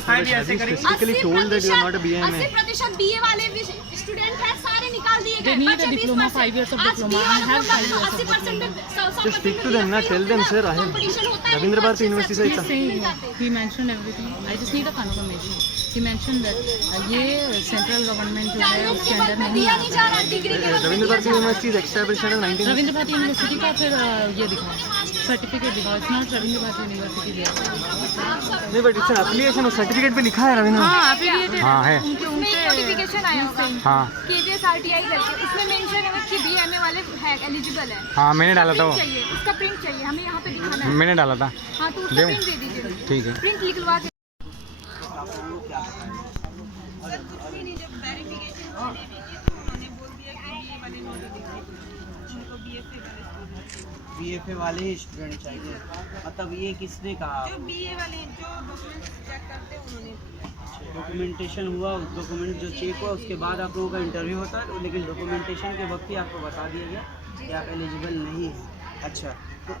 Five year से करीब 80% BA वाले स्टूडेंट हैं, सारे निकाल दिए गए। need a diploma, 5 years of diploma. I have 5 years of 80% में 100% Just speak to them, na. Tell them, sir, I have competition होता है। Ravindra Bharati University से He's saying he mentioned everything. I just need a confirmation. He mentioned that ये central government जो है उसके under नहीं दिया आता। नहीं जा रहा डिग्री के बाद Rabindra Bharati university is established in 19 Rabindra Bharati university का फिर ये दिखाओ, सर्टिफिकेट दिखाओ। It's not Rabindra Bharati university दिया। नहीं, but it's an application, certificate पे लिखा है रविंद्र। हाँ एफिलिएटेड हाँ, है। उनके नोटिफिकेशन आया होगा हाँ KVS RTI करके, उसमें मेंशन है कि BMA वाले है एलिजिबल है। हाँ, मैंने डाला था वो, चाहिए उसका प्रिंट चाहिए हमें, यहाँ पे दिखाना है। मैंने डाला था। हाँ तो उसका ले। प्रिंट दे दीजिए, ठीक है। प्रिंट निकलवा के। BFA वाले ही स्टूडेंट चाहिए, मतलब ये किसने कहा? जो BA वाले जो डॉक्यूमेंट्स चेक करते हैं उन्होंने। डॉक्यूमेंटेशन हुआ, डॉक्यूमेंट जो चेक हुआ उसके बाद आप लोगों का इंटरव्यू होता है, लेकिन डॉक्यूमेंटेशन के वक्त ही आपको बता दिया गया कि आप एलिजिबल नहीं हैं। अच्छा, तो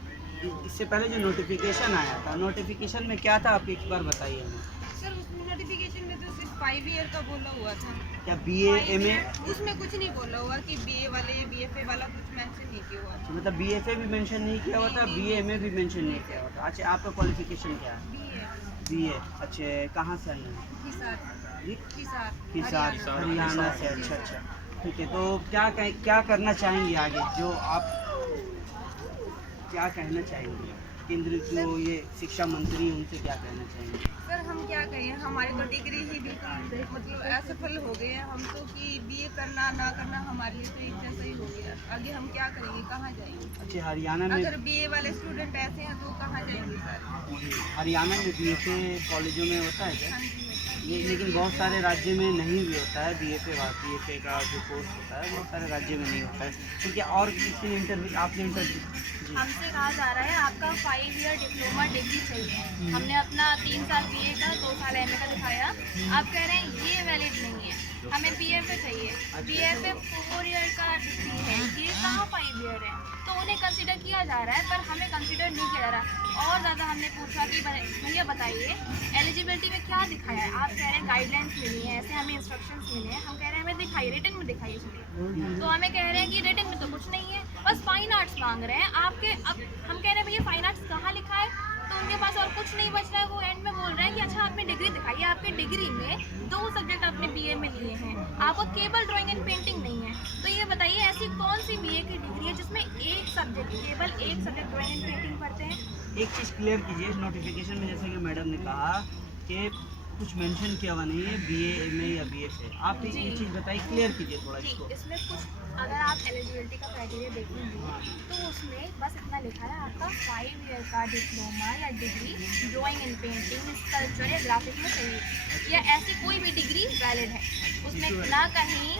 इससे पहले जो नोटिफिकेशन आया था, नोटिफिकेशन में क्या था आप एक बार बताइए हमें। सर उसमें नोटिफिकेशन में तो सिर्फ 5 ईयर का बोला हुआ था। क्या BA MA, उसमें कुछ नहीं बोला हुआ कि BA वाले या BFA वाला कुछ मेंशन नहीं किया हुआ था। मतलब BFA भी मेंशन नहीं किया हुआ था, BA MA भी मेंशन नहीं किया हुआ था। अच्छा, आपका क्वालिफिकेशन क्या है? BA। अच्छा, कहाँ से आई हैं? हिसार जी? हिसार हरियाणा से। अच्छा अच्छा, ठीक है। तो क्या करना चाहेंगे आगे, जो आप क्या कहना चाहेंगे केंद्र जो ये शिक्षा मंत्री हैं, उनसे क्या कहना चाहेंगे? सर हम क्या कहें, हमारी तो डिग्री ही बिल्कुल मतलब असफल हो गए हैं हम तो, कि BA करना ना करना हमारे लिए तो एक जैसा ही हो गया। आगे हम क्या करेंगे, कहाँ जाएंगे? अच्छा, हरियाणा में, अगर BA वाले स्टूडेंट ऐसे हैं तो कहाँ जाएंगे सर? हरियाणा में BFA कॉलेजों में होता है क्या? हाँ जी, होता है। ये लेकिन बहुत सारे राज्य में नहीं भी होता है। BFA का जो कोर्स होता है बहुत सारे राज्य में नहीं होता है। ठीक है, और किसी ने इंटरव्यू, आपने इंटरव्यू जी? हमसे कहा जा रहा है आपका 5 ईयर डिप्लोमा डिग्री चाहिए। हमने अपना 3 साल BA का 2 साल MA का दिखाया, आप कह रहे हैं ये वैलिड नहीं है, हमें BFA चाहिए। BFA 4 ईयर का डिग्री है, ये कहाँ 5 ईयर है? तो उन्हें कंसिडर किया जा रहा है पर हमें कंसिडर नहीं किया जा रहा। और ज़्यादा हमने पूछा कि भैया बताइए एलिजिबिलिटी में क्या दिखाया है? आप कह रहे हैं गाइडलाइंस मिली है, ऐसे हमें इंस्ट्रक्शंस मिले हैं, हम कह रहे हैं हमें दिखाइए, रिटन में दिखाइए चलिए। तो हमें कह रहे हैं कि रिटन में तो कुछ नहीं है, बस फाइन आर्ट्स मांग रहे हैं आपके। अब हम कह रहे हैं भैया फाइन आर्ट्स कहाँ लिखा है? तो उनके पास और कुछ नहीं बच रहा है। वो एंड में बोल रहे हैं कि अच्छा आपने डिग्री दिखाइए, आपके डिग्री में 2 सब्जेक्ट आपने BA में लिए हैं, आपको केवल ड्राइंग एंड पेंटिंग नहीं है। तो ये बताइए ऐसी कौन सी BA की डिग्री है जिसमें एक सब्जेक्ट, केवल एक सब्जेक्ट ड्राइंग एंड पेंटिंग पढ़ते हैं? एक चीज़ क्लियर कीजिए, इस नोटिफिकेशन में जैसे कि मैडम ने कहा कि कुछ मेंशन किया हुआ नहीं है BA MA या BFA। आप ये चीज़ बताइए, क्लियर कीजिए थोड़ा जी, इसको। इसमें कुछ अगर आप एलिजिबिलिटी का क्राइटेरिया देखेंगे तो उसमें बस इतना लिखा है आपका 5 ईयर का डिप्लोमा या degree drawing and painting, sculpture या ग्राफिक में चाहिए, या ऐसी कोई भी डिग्री वैलिड है। उसमें ना कहीं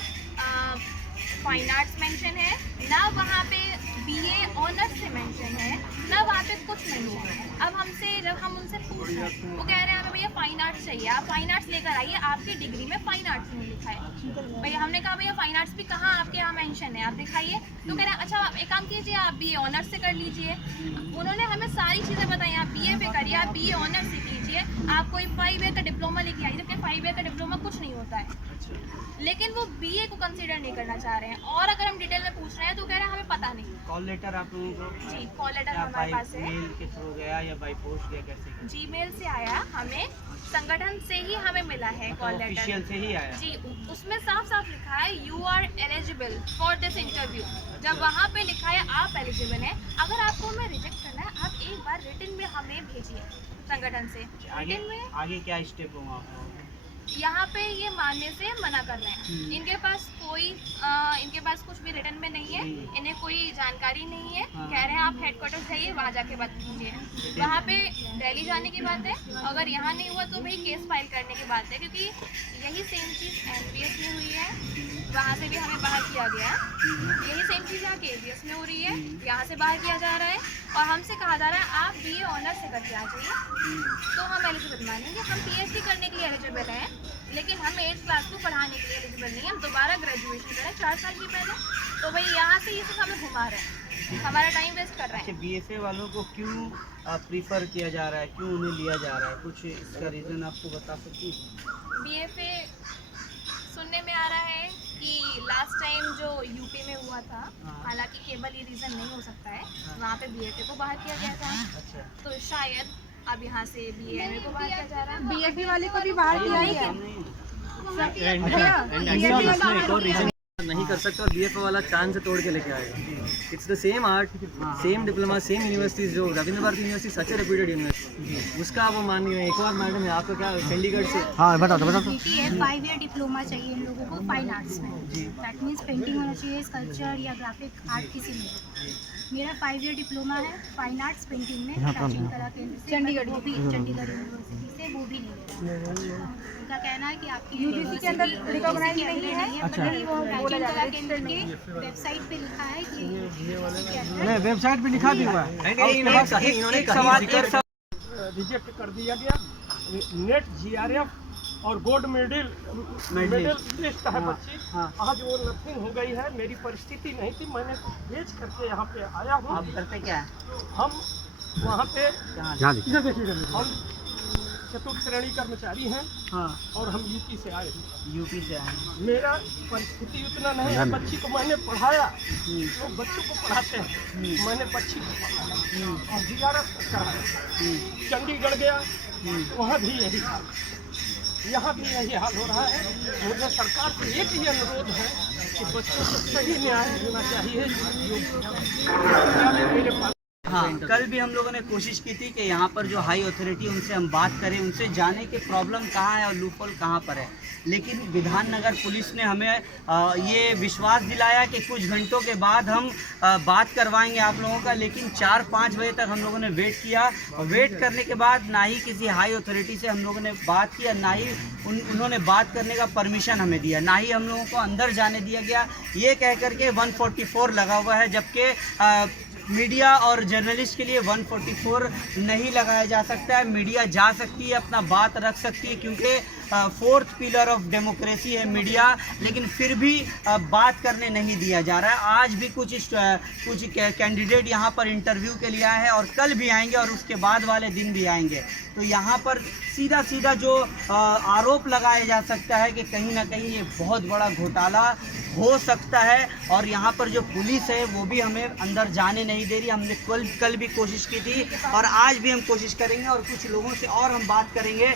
फाइन आर्ट्स मेंशन है, ना वहाँ पे BA ऑनर्स से मेंशन है, ना वहाँ पे कुछ मेंशन है। अब हमसे जब हम उनसे पूछ रहे हैं, वो कह रहे हैं हमें भैया फाइन आर्ट्स चाहिए, आप फाइन आर्ट्स लेकर आइए, आपकी डिग्री में फाइन आर्ट्स नहीं लिखा है। भैया हमने कहा भैया फाइन आर्ट्स भी कहाँ आपके यहाँ मेंशन है, आप दिखाइए। तो कह रहे हैं अच्छा एक काम कीजिए, आप BA ऑनर्स से कर लीजिए। उन्होंने हमें सारी चीज़ें बताई, आप BFA करिए, आप BA ऑनर्स से कीजिए, आप कोई 5 ईयर का डिप्लोमा लेके आइए, जबकि 5 ईयर का डिप्लोमा कुछ नहीं होता है। लेकिन वो BA को कंसीडर नहीं करना चाह रहे हैं। और अगर हम डिटेल में पूछ रहे हैं तो कह रहे हैं हमें पता नहीं। कॉल लेटर आप लोगों को जी, कॉल लेटर हमारे पास है, मेल के थ्रू गया या बाई पोस्ट गया, कैसे? जीमेल से आया, हमें संगठन से ही हमें मिला है कॉल लेटर। ऑफिशियल से ही आया? जी, उसमें साफ साफ लिखा है you are eligible for this interview. जब वहाँ पे लिखा है आप एलिजिबल हैं, अगर आपको हमें रिजेक्ट करना है आप एक बार रिटन में हमें भेजिए संगठन से। आगे रिटन में आगे क्या स्टेप होगा आप लोगों का? यहाँ पे ये मानने से मना कर रहे हैं। इनके पास कुछ भी रिटर्न में नहीं है, इन्हें कोई जानकारी नहीं है। कह रहे हैं आप हेडक्वार्टर जाइए, वहाँ जाके बात कीजिए। वहाँ पे दिल्ली जाने की बात है, अगर यहाँ नहीं हुआ तो भाई केस फाइल करने की बात है, क्योंकि यही सेम चीज़ NPS में हुई है, वहाँ से भी हमें बाहर किया गया है। यही सेम चीज़ यहाँ KVS में हो रही है, यहाँ से बाहर किया जा रहा है, और हमसे कहा जा रहा है आप BA ऑनर्स से करके आ जाइए तो हम एलिजिबल मानेंगे। हम PhD करने के लिए एलिजिबल हैं, लेकिन हम 8th क्लास को पढ़ाने के लिए एलिजिबल नहीं है। हम दोबारा ग्रेजुएशन करें 4 साल की पहले, तो भाई यहाँ से ये सब हमें घुमा रहे हैं। हमारा टाइम वेस्ट कर रहे अच्छा, हैं। बीएफए वालों को क्यों प्रीफर किया जा रहा है, क्यों उन्हें लिया जा रहा है, कुछ इसका रीज़न आपको बता सकती हैं? बीएफए सुनने में आ रहा है कि लास्ट टाइम जो यूपी में हुआ था, हाँ। हालांकि केवल ये रीज़न नहीं हो सकता है, वहाँ पे बीएफए को बाहर किया गया था, अच्छा, तो शायद अब यहाँ से बीएमए को बाहर किया जा रहा है। बीएफए वाले को भी बाहर किया गया। हम नहीं है। एक और रीजन नहीं कर सकता और बीएफए वाला चांद से तोड़ के लेके आएगा। It's the sem art, same diploma, same universities, जो रविंद्र भारती यूनिवर्सिटी सच ए रेप्यूटेड यूनिवर्सिटी, उसका वो मान रहे हैं। एक और मैडम है आपका, क्या चंडीगढ़ से? हाँ बताओ है 5 ईयर डिप्लोमा चाहिए इन लोगों को फाइन आर्ट्स में। दैट मीन्स पेंटिंग होना चाहिए, स्कल्पचर या ग्राफिक आर्ट किसी में। मेरा 5 ईयर डिप्लोमा है फाइन आर्ट्स पेंटिंग में प्राचीन कला केंद्र से, चंडीगढ़, वो भी चंडीगढ़ यूनिवर्सिटी से, वो भी नहीं है। उनका कहना है कि आपकी यूजीसी के अंदर रिकॉग्नाइज नहीं है। मतलब वो प्राचीन कला केंद्र के वेबसाइट पे लिखा है कि नहीं, वेबसाइट पे लिखा भी हुआ है। इन्होंने रिजेक्ट कर दिया गया। नेट जीआरएफ और गोल्ड मेडल लिस्ट है बच्ची। आज वो नथिंग हो गई है। मेरी परिस्थिति नहीं थी, मैंने भेज करके यहाँ पे आया हूँ। आप करते क्या है? हम वहाँ पे इधर देखिए, हम चतुर्थ श्रेणी कर्मचारी हैं हाँ, और हम यूपी से आए हैं। यूपी से आए हैं। मेरा परिस्थिति उतना नहीं है। बच्ची को मैंने पढ़ाया, लोग बच्चों को पढ़ाते हैं, मैंने बच्ची को पढ़ाया और जीआरएफ कराया। चंडीगढ़ गया, वहाँ भी यही हाल, यहाँ भी यही हाल हो रहा है। मुझे सरकार से एक ही अनुरोध है कि बच्चों को सही न्याय देना चाहिए। मेरे पास हाँ, कल भी हम लोगों ने कोशिश की थी कि यहाँ पर जो हाई अथॉरिटी, उनसे हम बात करें, उनसे जाने कि प्रॉब्लम कहाँ है और लूपहोल कहाँ पर है। लेकिन विधाननगर पुलिस ने हमें ये विश्वास दिलाया कि कुछ घंटों के बाद हम बात करवाएंगे आप लोगों का। लेकिन 4-5 बजे तक हम लोगों ने वेट किया और वेट करने के बाद ना ही किसी हाई अथॉरिटी से हम लोगों ने बात किया, ना ही उन्होंने बात करने का परमिशन हमें दिया, ना ही हम लोगों को अंदर जाने दिया गया। ये कह करके 144 लगा हुआ है, जबकि मीडिया और जर्नलिस्ट के लिए 144 नहीं लगाया जा सकता है। मीडिया जा सकती है, अपना बात रख सकती है, क्योंकि फोर्थ पिलर ऑफ डेमोक्रेसी है मीडिया, लेकिन फिर भी बात करने नहीं दिया जा रहा है। आज भी कुछ कैंडिडेट यहाँ पर इंटरव्यू के लिए आए हैं और कल भी आएंगे और उसके बाद वाले दिन भी आएंगे। तो यहाँ पर सीधा जो आरोप लगाया जा सकता है कि कहीं ना कहीं ये बहुत बड़ा घोटाला हो सकता है। और यहाँ पर जो पुलिस है वो भी हमें अंदर जाने नहीं दे रही। हमने कल भी कोशिश की थी और आज भी हम कोशिश करेंगे और कुछ लोगों से और हम बात करेंगे।